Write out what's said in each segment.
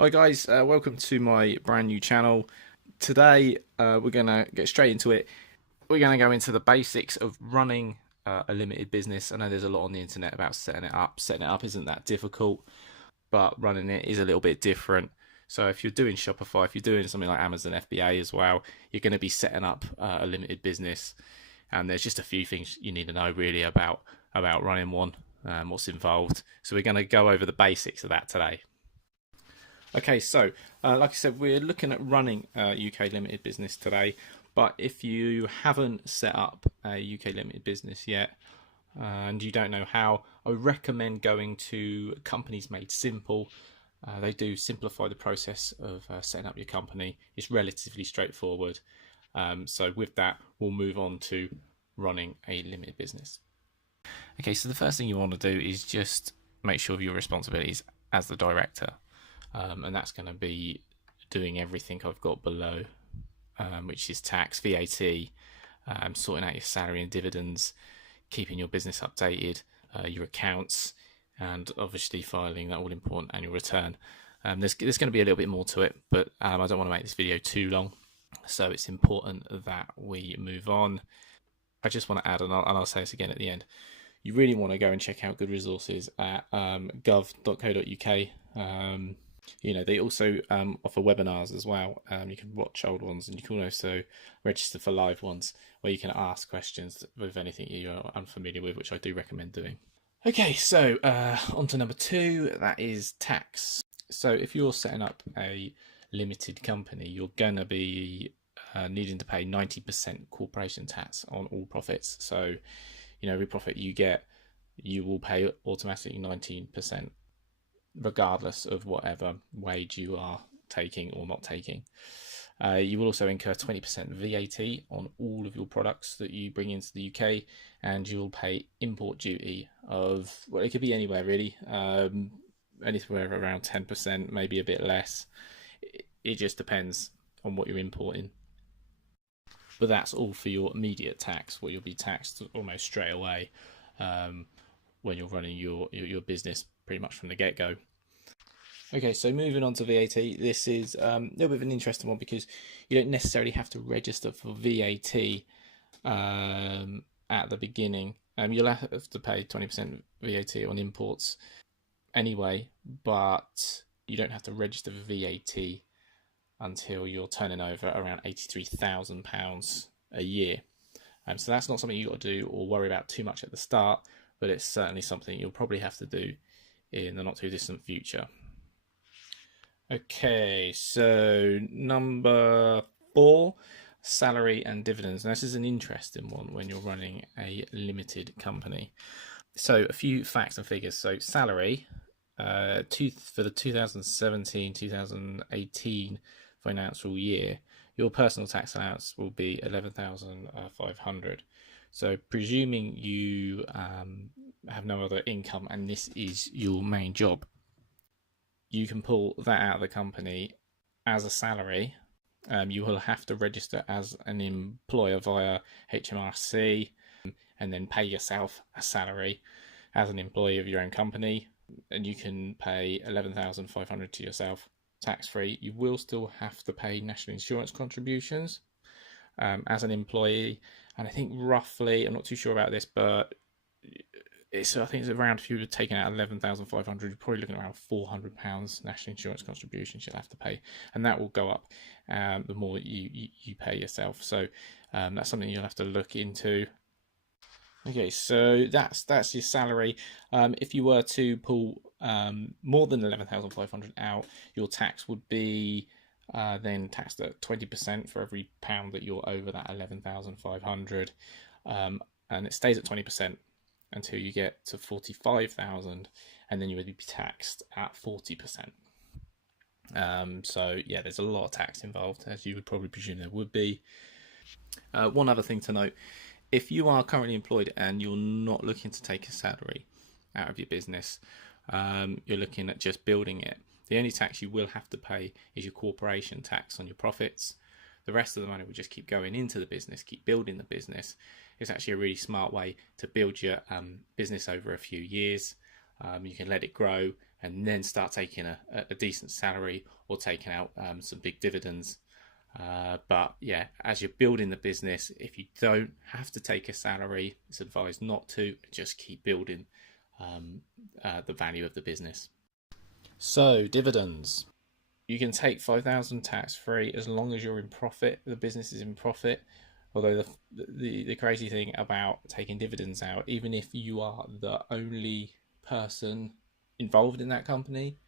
Hi guys, welcome to my brand new channel. Today we're going to get straight into it. We're going to go into the basics of running a limited business. I know there's a lot on the internet about setting it up. Setting it up isn't that difficult, but running it is a little bit different. So if you're doing Shopify, if you're doing something like Amazon FBA as well, you're going to be setting up a limited business. And there's just a few things you need to know really about running one, what's involved. So we're going to go over the basics of that today. Okay, so like I said, we're looking at running a UK Limited business today. But if you haven't set up a UK Limited business yet and you don't know how, I would recommend going to Companies Made Simple. They do simplify the process of setting up your company. It's relatively straightforward. So with that, we'll move on to running a limited business. Okay, so the first thing you want to do is just make sure of your responsibilities as the director. And that's going to be doing everything I've got below, which is tax, VAT, sorting out your salary and dividends, keeping your business updated, your accounts, and obviously filing that all-important annual return. There's going to be a little bit more to it, but I don't want to make this video too long, so it's important that we move on. I just want to add, and I'll say this again at the end, you really want to go and check out good resources at gov.co.uk. They also offer webinars as well. You can watch old ones, and you can also register for live ones where you can ask questions with anything you're unfamiliar with, which I do recommend doing. Okay, so on to number 2, that is tax. So if you're setting up a limited company, you're going to be needing to pay 90% corporation tax on all profits. So, every profit you get, you will pay automatically 19%. Regardless of whatever wage you are taking or not taking. You will also incur 20% VAT on all of your products that you bring into the UK, and you'll pay import duty of, well, it could be anywhere really, anywhere around 10%, maybe a bit less. It just depends on what you're importing. But that's all for your immediate tax, what you'll be taxed almost straight away when you're running your business pretty much from the get-go. Okay, so moving on to VAT, this is a little bit of an interesting one because you don't necessarily have to register for VAT at the beginning. You'll have to pay 20% VAT on imports anyway, but you don't have to register for VAT until you're turning over around £83,000 a year. So that's not something you've got to do or worry about too much at the start, but it's certainly something you'll probably have to do in the not too distant future. Okay, so number 4, salary and dividends. Now, this is an interesting one when you're running a limited company. So a few facts and figures. So salary for the 2017-2018 financial year, your personal tax allowance will be 11,500. So presuming you have no other income and this is your main job, you can pull that out of the company as a salary. You will have to register as an employer via HMRC and then pay yourself a salary as an employee of your own company, and you can pay 11,500 to yourself tax-free. You will still have to pay national insurance contributions as an employee, and I think roughly, I'm not too sure about this, but I think it's around, if you were taking out 11,500, you're probably looking at around £400 national insurance contributions you'll have to pay, and that will go up the more you pay yourself. So that's something you'll have to look into. Okay, so that's your salary. If you were to pull more than 11,500 out, your tax would be then taxed at 20% for every pound that you're over that 11,500, and it stays at 20% until you get to 45,000, and then you would be taxed at 40%. So yeah, there's a lot of tax involved, as you would probably presume there would be. One other thing to note, if you are currently employed and you're not looking to take a salary out of your business, you're looking at just building it, the only tax you will have to pay is your corporation tax on your profits. The rest of the money will just keep going into the business, keep building the business. It's actually a really smart way to build your business over a few years. You can let it grow and then start taking a decent salary or taking out some big dividends. But yeah, as you're building the business, if you don't have to take a salary, it's advised not to. Just keep building the value of the business. So dividends, you can take 5,000 tax free as long as you're in profit. The business is in profit. Although the crazy thing about taking dividends out, even if you are the only person involved in that company,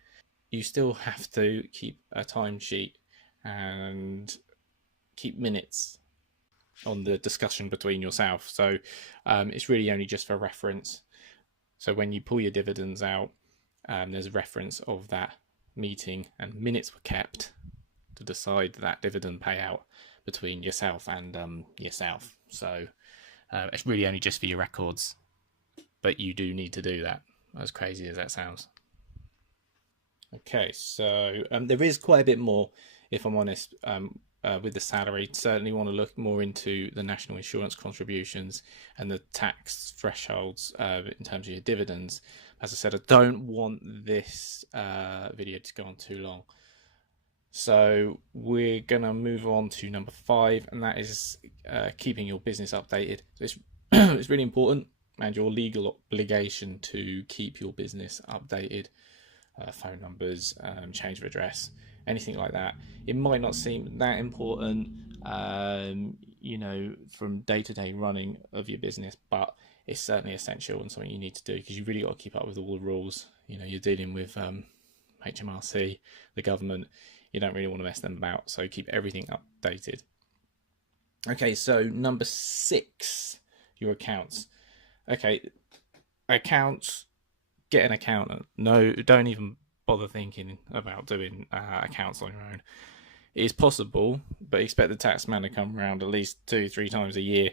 you still have to keep a timesheet and keep minutes on the discussion between yourself. So it's really only just for reference. So when you pull your dividends out, there's a reference of that meeting, and minutes were kept to decide that dividend payout between yourself and yourself. So it's really only just for your records, but you do need to do that, as crazy as that sounds. Okay, so there is quite a bit more, if I'm honest, with the salary. Certainly want to look more into the national insurance contributions and the tax thresholds in terms of your dividends. As I said, I don't want this video to go on too long. So we're going to move on to number 5, and that is keeping your business updated. So it's really important, and your legal obligation to keep your business updated. Phone numbers, change of address, anything like that. It might not seem that important, from day-to-day running of your business, but it's certainly essential and something you need to do, because you really got to keep up with all the rules. You're dealing with HMRC, the government. You don't really want to mess them about, so keep everything updated. Okay, so number 6, your accounts. Okay, accounts. Get an accountant. No, don't even bother thinking about doing accounts on your own. It is possible, but expect the tax man to come around at least 2-3 times a year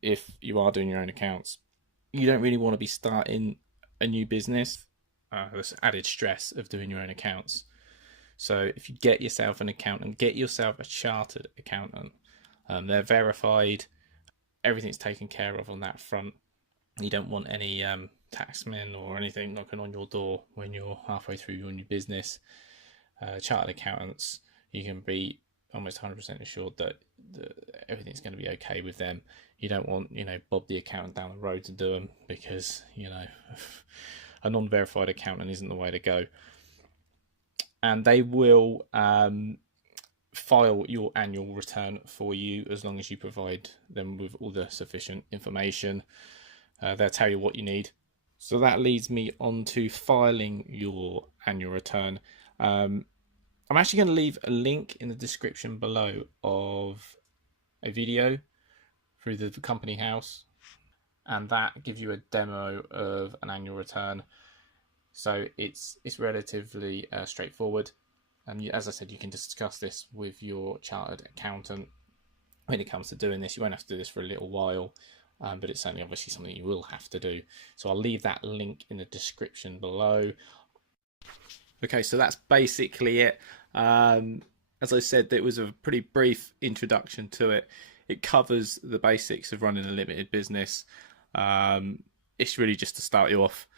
if you are doing your own accounts. You don't really want to be starting a new business. There's added stress of doing your own accounts. So if you get yourself an accountant, get yourself a chartered accountant. They're verified. Everything's taken care of on that front. You don't want any taxmen or anything knocking on your door when you're halfway through your new business. Chartered accountants, you can be almost 100% assured that everything's going to be okay with them. You don't want, Bob the accountant down the road to do them, because, a non-verified accountant isn't the way to go. And they will file your annual return for you as long as you provide them with all the sufficient information. They'll tell you what you need. So that leads me on to filing your annual return. I'm actually going to leave a link in the description below of a video through the company house, and that gives you a demo of an annual return. So it's relatively straightforward. And as I said, you can discuss this with your chartered accountant when it comes to doing this. You won't have to do this for a little while, but it's certainly obviously something you will have to do. So I'll leave that link in the description below. Okay, so that's basically it. As I said, it was a pretty brief introduction to it. It covers the basics of running a limited business. It's really just to start you off.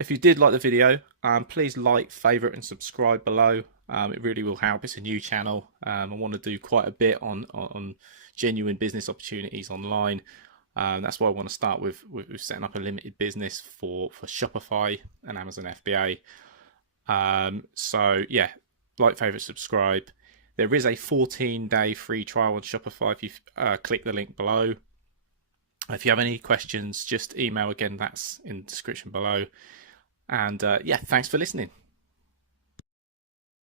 If you did like the video, please like, favourite and subscribe below. It really will help. It's a new channel. I want to do quite a bit on genuine business opportunities online. That's why I want to start with setting up a limited business for Shopify and Amazon FBA. So yeah, like, favourite, subscribe. There is a 14-day free trial on Shopify if you click the link below. If you have any questions, just email again. That's in the description below. And yeah, thanks for listening.